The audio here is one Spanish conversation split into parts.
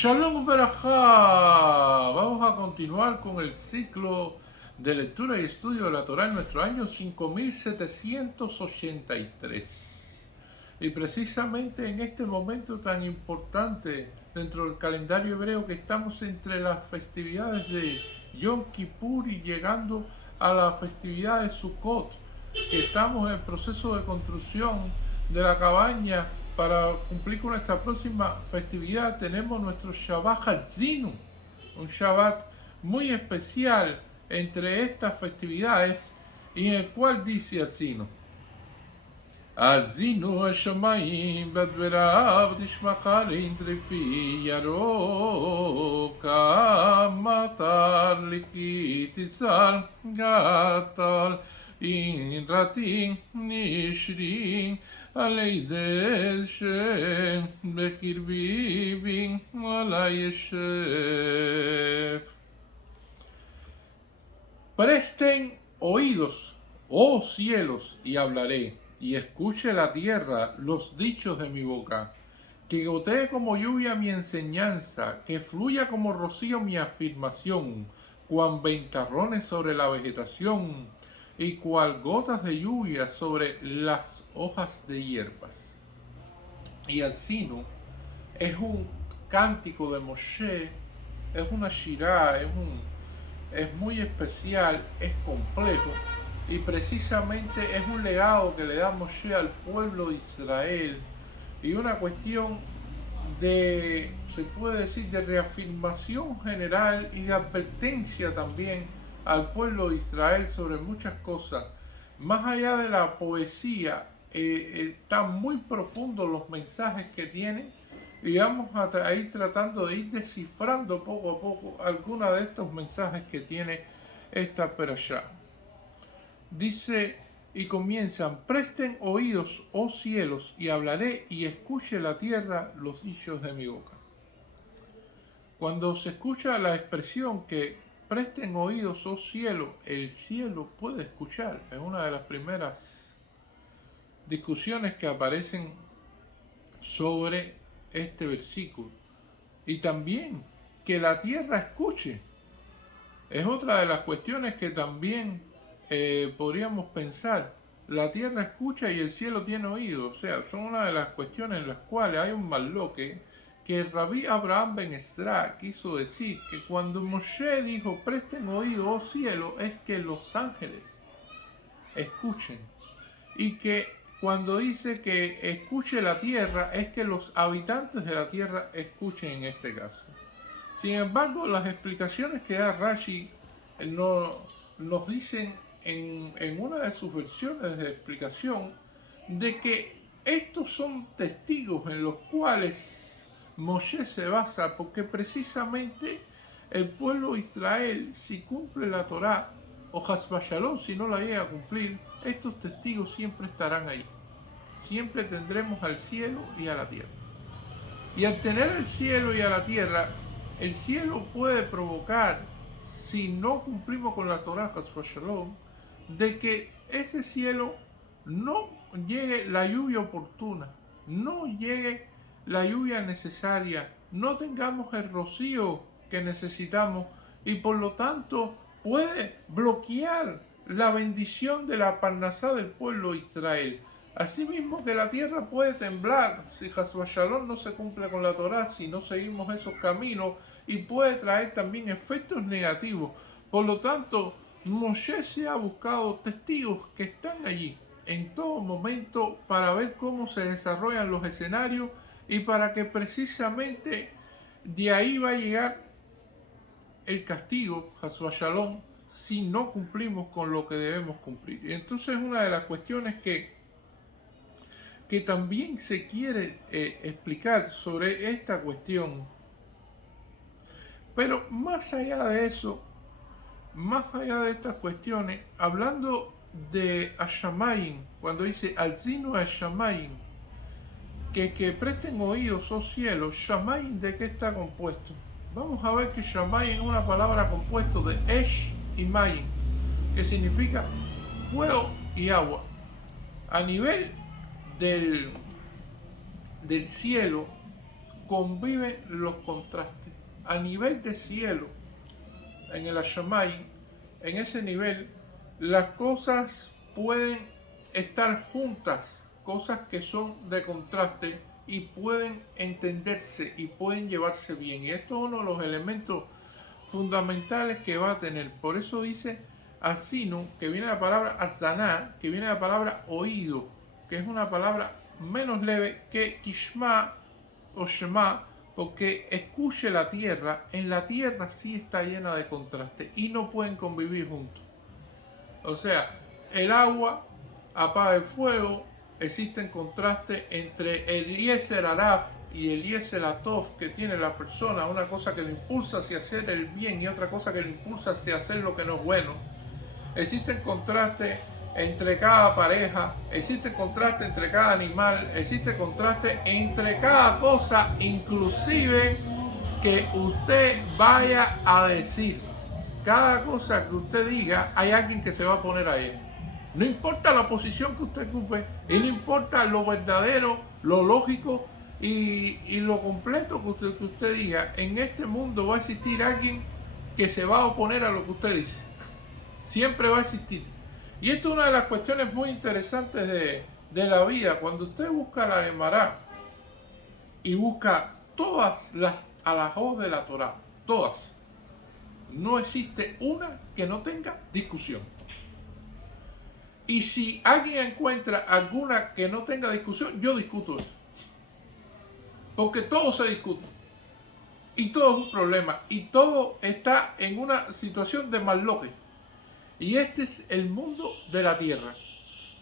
Shalom Berajá. Vamos a continuar con el ciclo de lectura y estudio de la Torá en nuestro año 5783. Y precisamente en este momento tan importante dentro del calendario hebreo, que estamos entre las festividades de Yom Kippur y llegando a la festividad de Sukkot, que estamos en el proceso de construcción de la cabaña para cumplir con esta próxima festividad. Tenemos nuestro Shabbat Hatzinu, un Shabbat muy especial entre estas festividades, y en el cual dice así: Azinu Hashamayim Badverav Tishmacharin Trifi Yaroka Matar Likititzal Gatal Inratin Nishrin Aleidesh Bekirvivin Alayeshev. Presten oídos, oh cielos, y hablaré, y escuche la tierra los dichos de mi boca. Que gotee como lluvia mi enseñanza, que fluya como rocío mi afirmación, cuan ventarrones sobre la vegetación, y cual gotas de lluvia sobre las hojas de hierbas. Y el sino es un cántico de Moshe, es una shirá, es muy especial, es complejo, y precisamente es un legado que le da Moshe al pueblo de Israel, y una cuestión de, se puede decir, de reafirmación general y de advertencia también al pueblo de Israel sobre muchas cosas. Más allá de la poesía, están muy profundos los mensajes que tienen, y vamos a ir tratando de ir descifrando poco a poco algunos de estos mensajes que tiene esta perashá. Dice, y comienzan: presten oídos, oh cielos, y hablaré, y escuche la tierra los dichos de mi boca. Cuando se escucha la expresión que presten oídos, oh cielo, el cielo puede escuchar. Es una de las primeras discusiones que aparecen sobre este versículo. Y también que la tierra escuche es otra de las cuestiones que también podríamos pensar. La tierra escucha y el cielo tiene oído. O sea, son una de las cuestiones en las cuales hay un malloque que el rabí Abraham Ben Ezra quiso decir, que cuando Moshe dijo presten oído, oh cielo, es que los ángeles escuchen, y que cuando dice que escuche la tierra, es que los habitantes de la tierra escuchen en este caso. Sin embargo, las explicaciones que da Rashi nos dicen en una de sus versiones de explicación de que estos son testigos en los cuales Moshe se basa, porque precisamente el pueblo de Israel, si cumple la Torá, o Hasbashalom, si no la llega a cumplir, estos testigos siempre estarán ahí. Siempre tendremos al cielo y a la tierra. Y al tener el cielo y a la tierra, el cielo puede provocar, si no cumplimos con la Torá Hasbashalom, de que ese cielo no llegue la lluvia oportuna, no llegue la lluvia necesaria, no tengamos el rocío que necesitamos, y por lo tanto puede bloquear la bendición de la parnasá del pueblo de Israel. Asimismo que la tierra puede temblar si Hasbashalom no se cumple con la Torá, si no seguimos esos caminos, y puede traer también efectos negativos. Por lo tanto, Moshe se ha buscado testigos que están allí en todo momento para ver cómo se desarrollan los escenarios, y para que precisamente de ahí va a llegar el castigo, Hasbashalom, si no cumplimos con lo que debemos cumplir. Y entonces una de las cuestiones que también se quiere explicar sobre esta cuestión. Pero más allá de eso, más allá de estas cuestiones, hablando de Hashamayim, cuando dice Azinu Hashamayim, que presten oídos, oh cielos, Shamayim, ¿de qué está compuesto? Vamos a ver que Shamayim es una palabra compuesta de Esh y Mayim, que significa fuego y agua. A nivel del cielo, conviven los contrastes. A nivel de cielo, en el Hashamayim, en ese nivel, las cosas pueden estar juntas, cosas que son de contraste y pueden entenderse y pueden llevarse bien. Y esto es uno de los elementos fundamentales que va a tener. Por eso dice asino, que viene la palabra azaná, que viene la palabra oído, que es una palabra menos leve que kishma o shema, porque escuche la tierra. En la tierra sí está llena de contraste y no pueden convivir juntos. O sea, el agua apaga el fuego, existen contrastes entre el Yeser Araf y el Yeser Atov que tiene la persona, una cosa que le impulsa hacia hacer el bien y otra cosa que le impulsa hacia hacer lo que no es bueno. Existen contrastes entre cada pareja, existe contraste entre cada animal, existe contraste entre cada cosa, inclusive que usted vaya a decir. Cada cosa que usted diga, hay alguien que se va a poner ahí. No importa la posición que usted ocupe, y no importa lo verdadero, lo lógico y lo completo que usted diga, en este mundo va a existir alguien que se va a oponer a lo que usted dice. Siempre va a existir. Y esto es una de las cuestiones muy interesantes de la vida. Cuando usted busca la Gemara y busca todas las alajot de la Torah, todas, no existe una que no tenga discusión. Y si alguien encuentra alguna que no tenga discusión, yo discuto eso. Porque todo se discute. Y todo es un problema. Y todo está en una situación de malloque. Y este es el mundo de la tierra.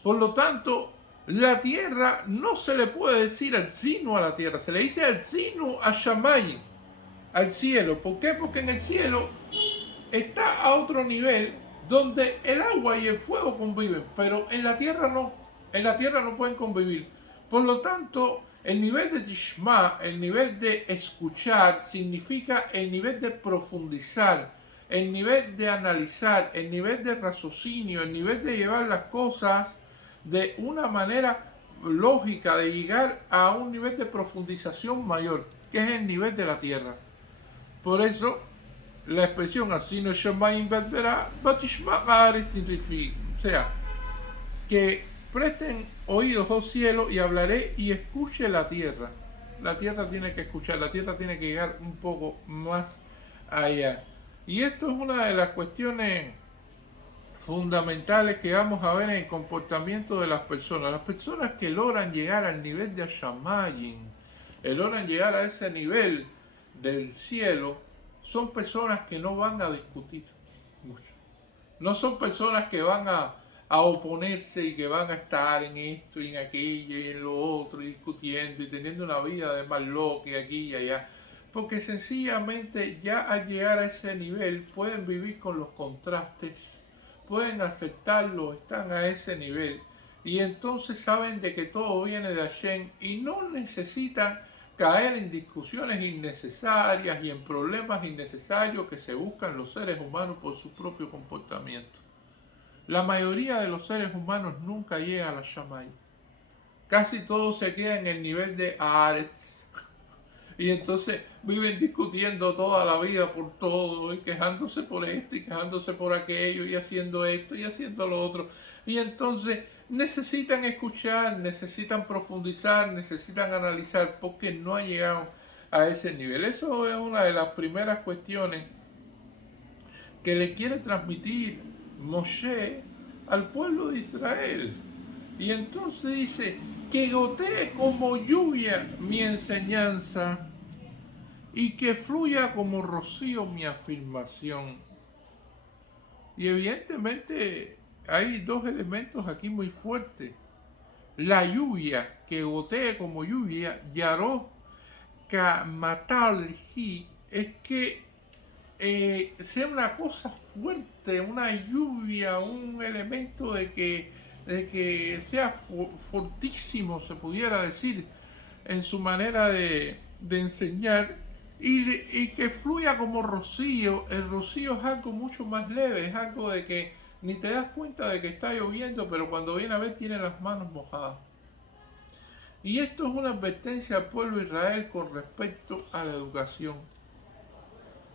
Por lo tanto, la tierra no se le puede decir al sino a la tierra. Se le dice al sino a Shamayim, al cielo. ¿Por qué? Porque en el cielo está a otro nivel donde el agua y el fuego conviven, pero en la tierra no. En la tierra no pueden convivir. Por lo tanto, el nivel de tishma, el nivel de escuchar, significa el nivel de profundizar, el nivel de analizar, el nivel de raciocinio, el nivel de llevar las cosas de una manera lógica, de llegar a un nivel de profundización mayor, que es el nivel de la tierra. Por eso, la expresión así no Shamayim Bedberá, Batishma Aristinrifi. O sea, que presten oídos, oh cielo, y hablaré y escuche la tierra. La tierra tiene que escuchar, la tierra tiene que llegar un poco más allá. Y esto es una de las cuestiones fundamentales que vamos a ver en el comportamiento de las personas. Las personas que logran llegar al nivel de Shamayim, logran llegar a ese nivel del cielo, son personas que no van a discutir mucho. No son personas que van a oponerse y que van a estar en esto y en aquello y en lo otro y discutiendo y teniendo una vida de malloque aquí y allá. Porque sencillamente ya al llegar a ese nivel pueden vivir con los contrastes, pueden aceptarlo, están a ese nivel y entonces saben de que todo viene de Hashem y no necesitan caer en discusiones innecesarias y en problemas innecesarios que se buscan los seres humanos por su propio comportamiento. La mayoría de los seres humanos nunca llega a la Shamayim. Casi todo se queda en el nivel de Aretz. Y entonces viven discutiendo toda la vida por todo y quejándose por esto y quejándose por aquello y haciendo esto y haciendo lo otro. Y entonces necesitan escuchar, necesitan profundizar, necesitan analizar porque no han llegado a ese nivel. Eso es una de las primeras cuestiones que le quiere transmitir Moshe al pueblo de Israel. Y entonces dice, que gotee como lluvia mi enseñanza y que fluya como rocío mi afirmación. Y evidentemente hay dos elementos aquí muy fuertes. La lluvia, que gotee como lluvia, yaró kamatalji, es que sea una cosa fuerte, una lluvia, un elemento de que sea fortísimo, se pudiera decir, en su manera de enseñar, y que fluya como rocío. El rocío es algo mucho más leve, es algo de que ni te das cuenta de que está lloviendo, pero cuando viene a ver tiene las manos mojadas. Y esto es una advertencia al pueblo de Israel con respecto a la educación.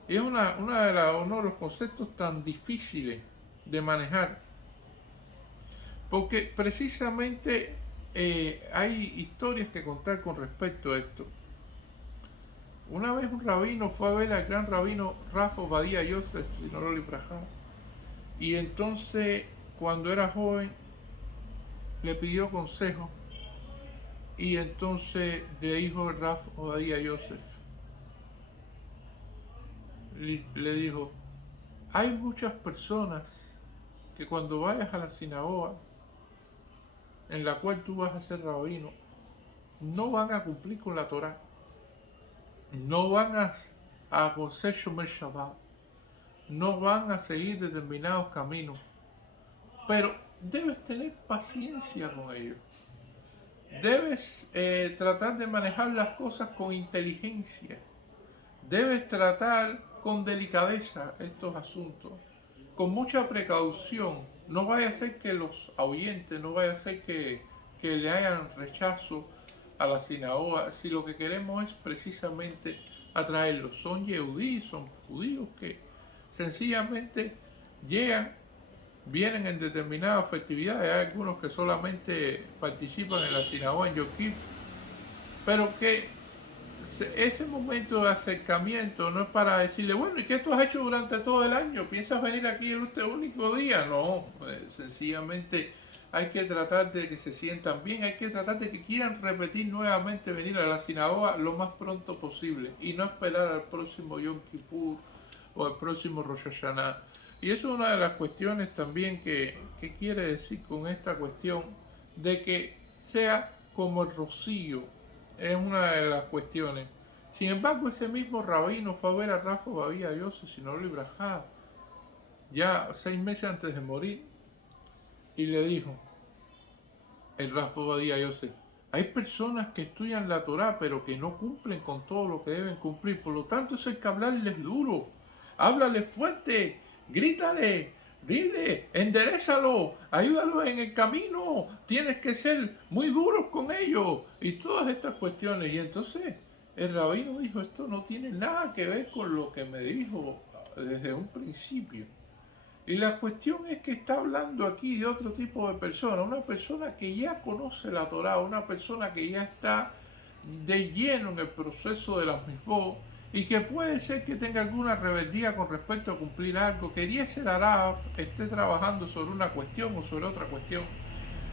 Y es uno de los conceptos tan difíciles de manejar, porque precisamente hay historias que contar con respecto a esto. Una vez un rabino fue a ver al gran rabino Rafa Obadía Yosef, si no lo librajá, y entonces cuando era joven le pidió consejo, y entonces le dijo Rafa Obadía Yosef, le dijo, hay muchas personas que cuando vayas a la sinagoga en la cual tú vas a ser rabino, no van a cumplir con la Torá, no van a hacer Shomer Shabbat, no van a seguir determinados caminos, pero debes tener paciencia con ellos. Debes tratar de manejar las cosas con inteligencia. Debes tratar con delicadeza estos asuntos, con mucha precaución. No vaya a ser que los ahuyentes, no vaya a ser que le hagan rechazo a la sinagoga, si lo que queremos es precisamente atraerlos. Son yehudí, son judíos que sencillamente llegan, vienen en determinadas festividades. Hay algunos que solamente participan en la sinagoga en Yom Kippur, pero que ese momento de acercamiento no es para decirle, bueno, ¿y qué tú has hecho durante todo el año? ¿Piensas venir aquí este único día? No, sencillamente hay que tratar de que se sientan bien, hay que tratar de que quieran repetir nuevamente venir a la sinagoga lo más pronto posible y no esperar al próximo Yom Kippur o al próximo Rosh Hashanah. Y eso es una de las cuestiones también que quiere decir con esta cuestión de que sea como el rocío. Es una de las cuestiones. Sin embargo, ese mismo rabino fue a ver a Rafa Obadía Yosef, si no lo librajá, ya 6 meses antes de morir, y le dijo, el Rafa Obadía Yosef, hay personas que estudian la Torá, pero que no cumplen con todo lo que deben cumplir. Por lo tanto, eso hay que hablarles duro. Háblales fuerte, grítale, dile, enderezalo, ayúdalo en el camino. Tienes que ser muy duros con ellos. Y todas estas cuestiones. Y entonces el rabino dijo, esto no tiene nada que ver con lo que me dijo desde un principio. Y la cuestión es que está hablando aquí de otro tipo de persona, una persona que ya conoce la Torá, una persona que ya está de lleno en el proceso de las mitzvot y que puede ser que tenga alguna rebeldía con respecto a cumplir algo, que Eliezer Araf esté trabajando sobre una cuestión o sobre otra cuestión.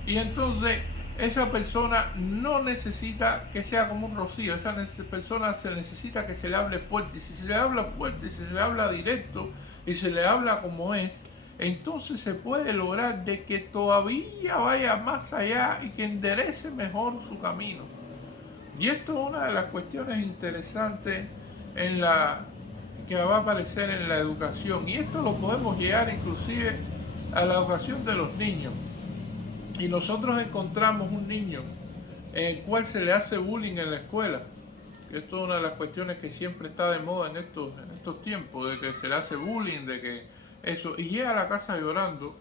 Y entonces esa persona no necesita que sea como un rocío, esa persona se necesita que se le hable fuerte. Y si se le habla fuerte, si se le habla directo y se le habla como es, entonces se puede lograr de que todavía vaya más allá y que enderece mejor su camino. Y esto es una de las cuestiones interesantes que va a aparecer en la educación. Y esto lo podemos llegar inclusive a la educación de los niños. Y nosotros encontramos un niño en el cual se le hace bullying en la escuela. Esto es una de las cuestiones que siempre está de moda en estos tiempos, de que se le hace bullying, de que eso, y llega a la casa llorando.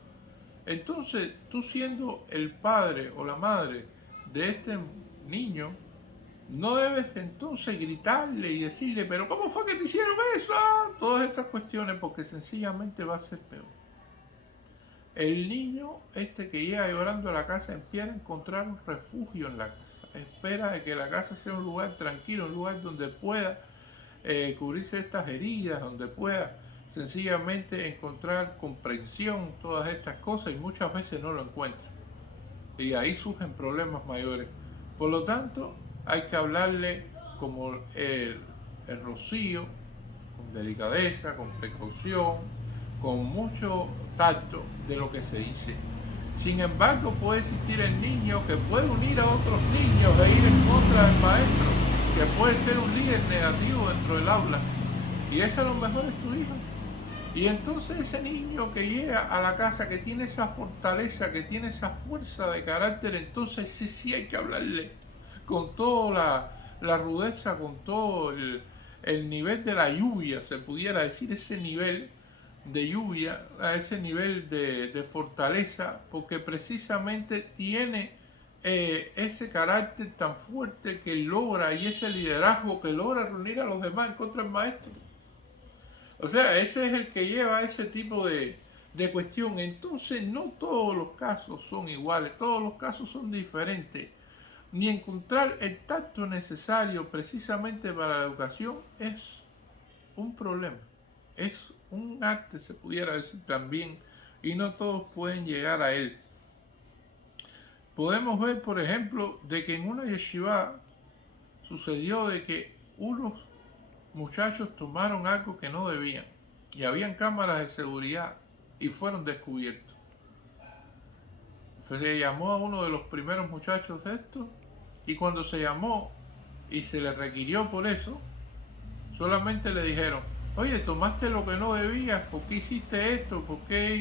Entonces, tú siendo el padre o la madre de este niño, no debes entonces gritarle y decirle, pero ¿cómo fue que te hicieron eso? Todas esas cuestiones, porque sencillamente va a ser peor. El niño que llega llorando a la casa empieza a encontrar un refugio en la casa. Espera de que la casa sea un lugar tranquilo, un lugar donde pueda cubrirse estas heridas, donde pueda sencillamente encontrar comprensión, todas estas cosas, y muchas veces no lo encuentra. Y ahí surgen problemas mayores. Por lo tanto, hay que hablarle como el rocío, con delicadeza, con precaución, con mucho tacto de lo que se dice. Sin embargo, puede existir el niño que puede unir a otros niños e ir en contra del maestro, que puede ser un líder negativo dentro del aula. Y ese a lo mejor es tu hijo. Y entonces ese niño que llega a la casa, que tiene esa fortaleza, que tiene esa fuerza de carácter, entonces sí hay que hablarle con toda la rudeza, con todo el nivel de la lluvia, se pudiera decir, ese nivel de lluvia, a ese nivel de fortaleza, porque precisamente tiene ese carácter tan fuerte que logra y ese liderazgo que logra reunir a los demás en contra del maestro. O sea, ese es el que lleva ese tipo de cuestión. Entonces no todos los casos son iguales, todos los casos son diferentes. Ni encontrar el tacto necesario precisamente para la educación es un problema. Es un arte, se pudiera decir también, y no todos pueden llegar a él. Podemos ver, por ejemplo, de que en una yeshiva sucedió de que unos muchachos tomaron algo que no debían y habían cámaras de seguridad y fueron descubiertos. Se llamó a uno de los primeros muchachos de esto y cuando se llamó y se le requirió por eso, solamente le dijeron: oye, tomaste lo que no debías, ¿por qué hiciste esto? ¿Por qué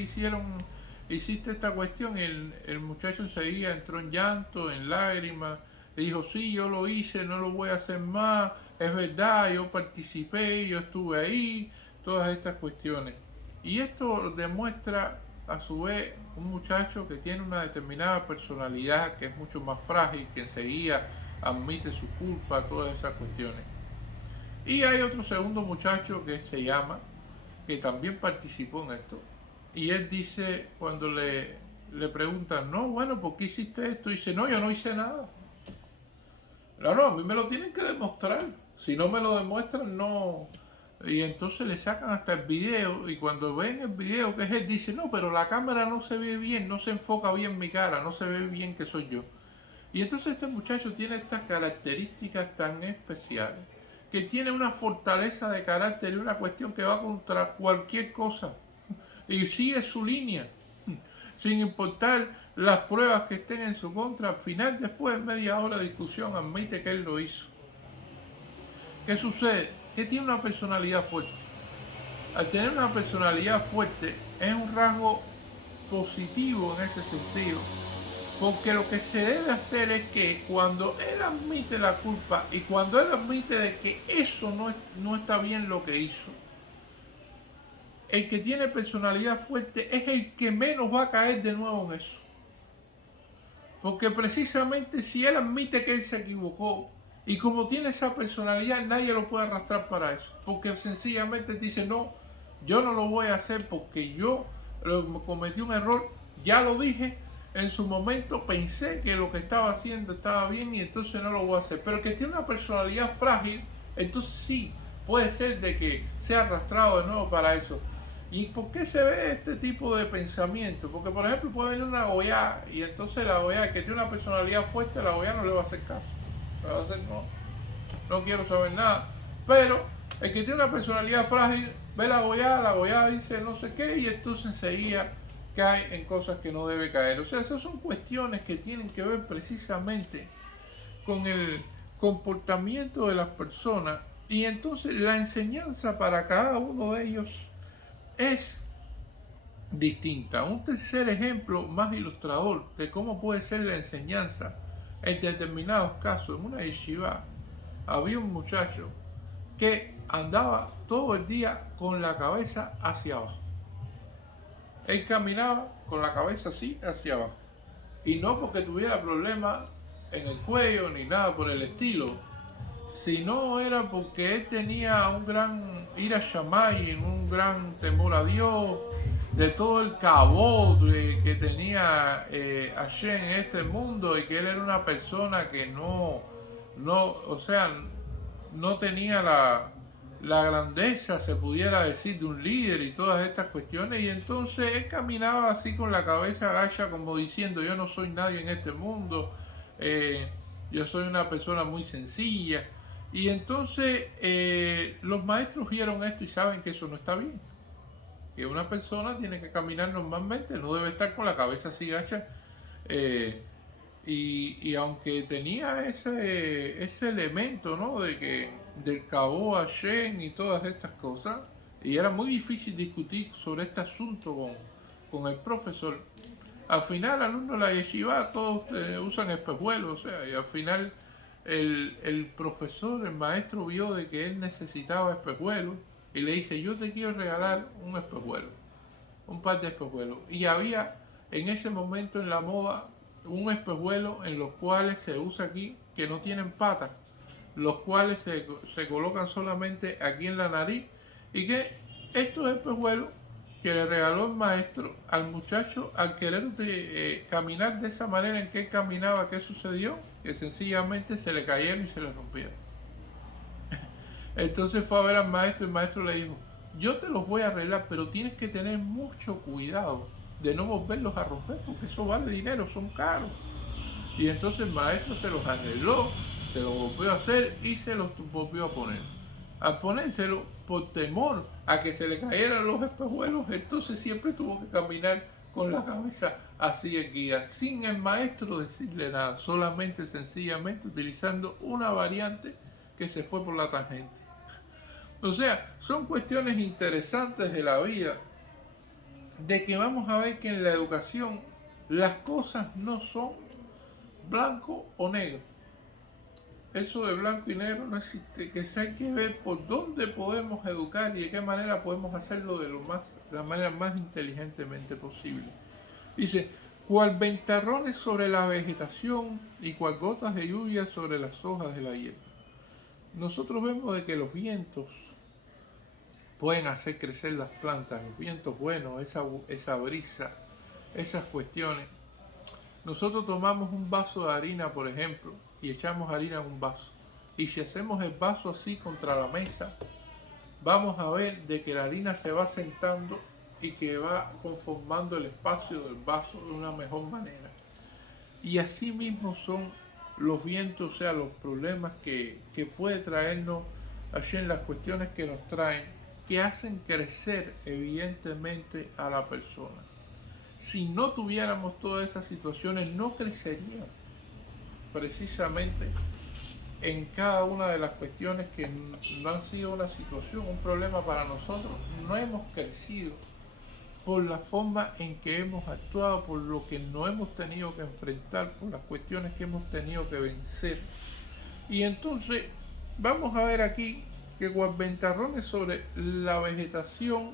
hiciste esta cuestión? Y el muchacho enseguida entró en llanto, en lágrimas, y dijo: sí, yo lo hice, no lo voy a hacer más, es verdad, yo participé, yo estuve ahí, todas estas cuestiones. Y esto demuestra a su vez un muchacho que tiene una determinada personalidad, que es mucho más frágil, que enseguida admite su culpa, todas esas cuestiones. Y hay otro segundo muchacho que se llama, que también participó en esto. Y él dice, cuando le preguntan: no, bueno, ¿por qué hiciste esto? Dice: no, yo no hice nada. No, a mí me lo tienen que demostrar. Si no me lo demuestran, no. Y entonces le sacan hasta el video. Y cuando ven el video que es él, dice: no, pero la cámara no se ve bien, no se enfoca bien mi cara, no se ve bien que soy yo. Y entonces este muchacho tiene estas características tan especiales, que tiene una fortaleza de carácter y una cuestión que va contra cualquier cosa y sigue su línea sin importar las pruebas que estén en su contra. Al final, después de media hora de discusión, admite que él lo hizo. ¿Qué sucede? Que tiene una personalidad fuerte. Al tener una personalidad fuerte es un rasgo positivo en ese sentido, porque lo que se debe hacer es que cuando él admite la culpa y cuando él admite de que eso no está bien lo que hizo, el que tiene personalidad fuerte es el que menos va a caer de nuevo en eso. Porque precisamente si él admite que él se equivocó, y como tiene esa personalidad, nadie lo puede arrastrar para eso. Porque sencillamente dice: no, yo no lo voy a hacer porque yo cometí un error, ya lo dije, en su momento pensé que lo que estaba haciendo estaba bien y entonces no lo voy a hacer. Pero el que tiene una personalidad frágil, entonces sí, puede ser de que sea arrastrado de nuevo para eso. ¿Y por qué se ve este tipo de pensamiento? Porque, por ejemplo, puede venir una goya y entonces la goya, que tiene una personalidad fuerte, la goya no le va a hacer caso. Le va a decir: no quiero saber nada. Pero el que tiene una personalidad frágil ve la goya dice no sé qué, y entonces enseguida cae en cosas que no debe caer. O sea, esas son cuestiones que tienen que ver precisamente con el comportamiento de las personas. Y entonces la enseñanza para cada uno de ellos es distinta. Un tercer ejemplo más ilustrador de cómo puede ser la enseñanza en determinados casos. En una yeshiva había un muchacho que andaba todo el día con la cabeza hacia abajo. Él caminaba con la cabeza así hacia abajo. Y no porque tuviera problemas en el cuello ni nada por el estilo, sino era porque él tenía un gran ira shamay, un gran temor a Dios, de todo el cabot que tenía Hashem en este mundo, y que él era una persona que o sea, no tenía la grandeza, se pudiera decir, de un líder y todas estas cuestiones. Y entonces él caminaba así con la cabeza agacha, como diciendo: yo no soy nadie en este mundo, yo soy una persona muy sencilla. Y entonces los maestros vieron esto y saben que eso no está bien, que una persona tiene que caminar normalmente, no debe estar con la cabeza así gacha. Y aunque tenía ese elemento, ¿no?, de que del cabo Hashem y todas estas cosas, y era muy difícil discutir sobre este asunto con el profesor, al final, alumnos de la yeshiva todos usan espejuelos, o sea, y al final el profesor, el maestro, vio de que él necesitaba espejuelos y le dice: yo te quiero regalar un espejuelo, un par de espejuelos. Y había en ese momento en la moda un espejuelo en los cuales se usa aquí, que no tienen patas, los cuales se colocan solamente aquí en la nariz, y que estos espejuelos que le regaló el maestro al muchacho al querer caminar de esa manera en que él caminaba, ¿qué sucedió? Que sencillamente se le cayeron y se le rompieron. Entonces fue a ver al maestro y el maestro le dijo, yo te los voy a arreglar, pero tienes que tener mucho cuidado de no volverlos a romper, porque eso vale dinero, son caros. Y entonces el maestro se los arregló, se los volvió a hacer y se los volvió a poner. Al ponérselo, por temor a que se le cayeran los espejuelos, entonces siempre tuvo que caminar con la cabeza así erguida, sin el maestro decirle nada, solamente sencillamente utilizando una variante que se fue por la tangente. O sea, son cuestiones interesantes de la vida, de que vamos a ver que en la educación las cosas no son blanco o negro. Eso de blanco y negro no existe, que hay que ver por dónde podemos educar y de qué manera podemos hacerlo de la manera más inteligentemente posible. Dice, cual ventarrones sobre la vegetación y cual gotas de lluvia sobre las hojas de la hierba. Nosotros vemos de que los vientos pueden hacer crecer las plantas, los vientos buenos, esa brisa, esas cuestiones. Nosotros tomamos un vaso de harina, por ejemplo, y echamos harina en un vaso. Y si hacemos el vaso así contra la mesa, vamos a ver de que la harina se va sentando y que va conformando el espacio del vaso de una mejor manera. Y así mismo son los vientos, o sea, los problemas que puede traernos allí en las cuestiones que nos traen, que hacen crecer evidentemente a la persona. Si no tuviéramos todas esas situaciones, no creceríamos precisamente en cada una de las cuestiones que no han sido una situación, un problema para nosotros. No hemos crecido por la forma en que hemos actuado, por lo que no hemos tenido que enfrentar, por las cuestiones que hemos tenido que vencer. Y entonces vamos a ver aquí que cual ventarrones sobre la vegetación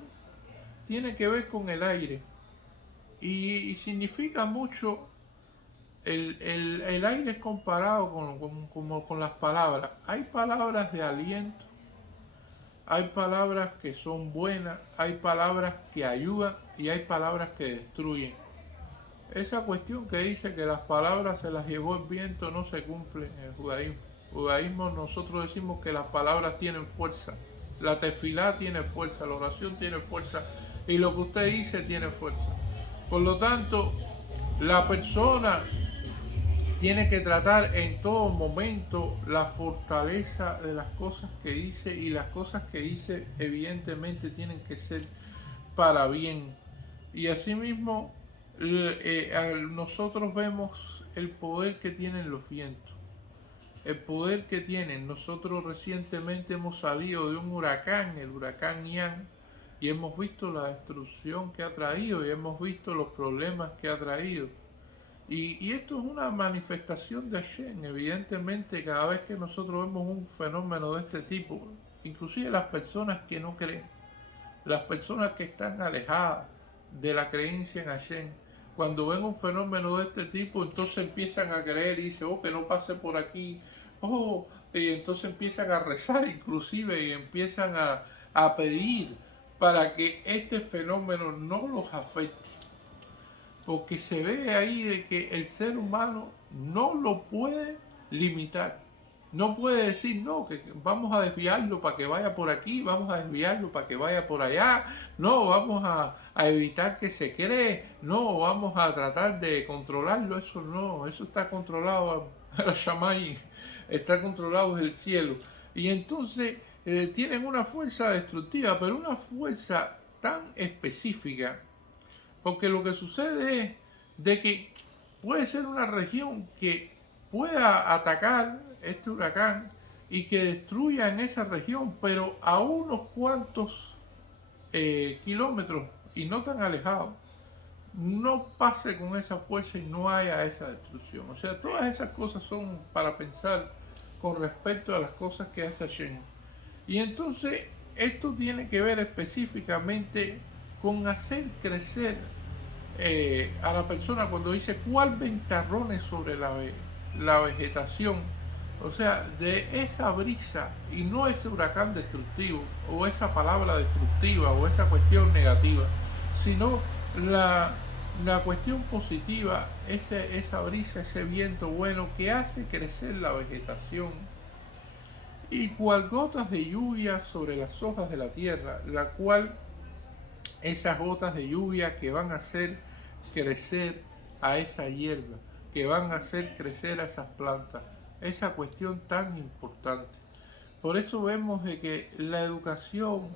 tiene que ver con el aire y significa mucho. El aire es comparado con las palabras. Hay palabras de aliento, hay palabras que son buenas, hay palabras que ayudan y hay palabras que destruyen. Esa cuestión que dice que las palabras se las llevó el viento no se cumple en el judaísmo. En el judaísmo nosotros decimos que las palabras tienen fuerza. La tefilá tiene fuerza, la oración tiene fuerza y lo que usted dice tiene fuerza. Por lo tanto, la persona tiene que tratar en todo momento la fortaleza de las cosas que dice, y las cosas que dice evidentemente tienen que ser para bien. Y asimismo nosotros vemos el poder que tienen los vientos, el poder que tienen. Nosotros recientemente hemos salido de un huracán, el huracán Ian, y hemos visto la destrucción que ha traído y hemos visto los problemas que ha traído. Y esto es una manifestación de Hashem. Evidentemente, cada vez que nosotros vemos un fenómeno de este tipo, inclusive las personas que no creen, las personas que están alejadas de la creencia en Hashem, cuando ven un fenómeno de este tipo, entonces empiezan a creer y dicen, oh, que no pase por aquí, oh, y entonces empiezan a rezar inclusive y empiezan a pedir para que este fenómeno no los afecte. Porque se ve ahí de que el ser humano no lo puede limitar. No puede decir, no, que vamos a desviarlo para que vaya por aquí, vamos a desviarlo para que vaya por allá, no, vamos a evitar que se cree, no, vamos a tratar de controlarlo, eso no, eso está controlado, el Shammai, está controlado desde el cielo. Y entonces tienen una fuerza destructiva, pero una fuerza tan específica. Porque lo que sucede es de que puede ser una región que pueda atacar este huracán y que destruya en esa región, pero a unos cuantos kilómetros y no tan alejados, no pase con esa fuerza y no haya esa destrucción. O sea, todas esas cosas son para pensar con respecto a las cosas que hace Hashem. Y entonces esto tiene que ver específicamente con hacer crecer a la persona cuando dice cuál ventarrones sobre la vegetación, o sea, de esa brisa y no ese huracán destructivo o esa palabra destructiva o esa cuestión negativa, sino la, la cuestión positiva, esa brisa, ese viento bueno que hace crecer la vegetación y cual gotas de lluvia sobre las hojas de la tierra, la cual esas gotas de lluvia que van a hacer crecer a esa hierba, que van a hacer crecer a esas plantas, esa cuestión tan importante. Por eso vemos de que la educación,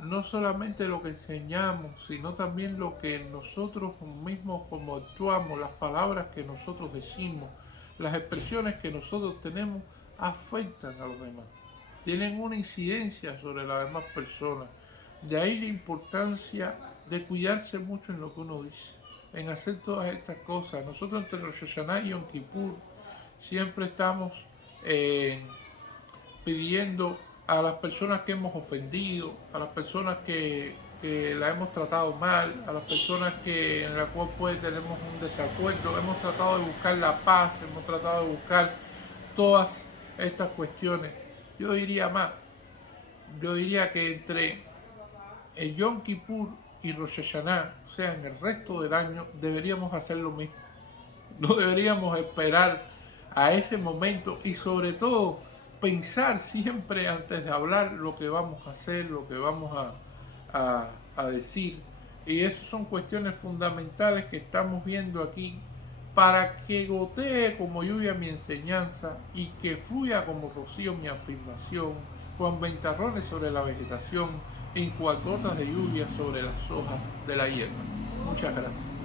no solamente lo que enseñamos, sino también lo que nosotros mismos como actuamos, las palabras que nosotros decimos, las expresiones que nosotros tenemos, afectan a los demás. Tienen una incidencia sobre las demás personas. De ahí la importancia de cuidarse mucho en lo que uno dice, en hacer todas estas cosas. Nosotros entre Rosh Hashanah y Yom Kippur siempre estamos pidiendo a las personas que hemos ofendido, a las personas que la hemos tratado mal, a las personas en la cual pues tenemos un desacuerdo, hemos tratado de buscar la paz, hemos tratado de buscar todas estas cuestiones. Yo diría más, yo diría que entre el Yom Kippur y Rosh Hashanah, o sea, en el resto del año, deberíamos hacer lo mismo. No deberíamos esperar a ese momento y sobre todo pensar siempre antes de hablar lo que vamos a hacer, lo que vamos a decir. Y esas son cuestiones fundamentales que estamos viendo aquí para que gotee como lluvia mi enseñanza y que fluya como rocío mi afirmación, con ventarrones sobre la vegetación, en cual gotas de lluvia sobre las hojas de la hierba. Muchas gracias.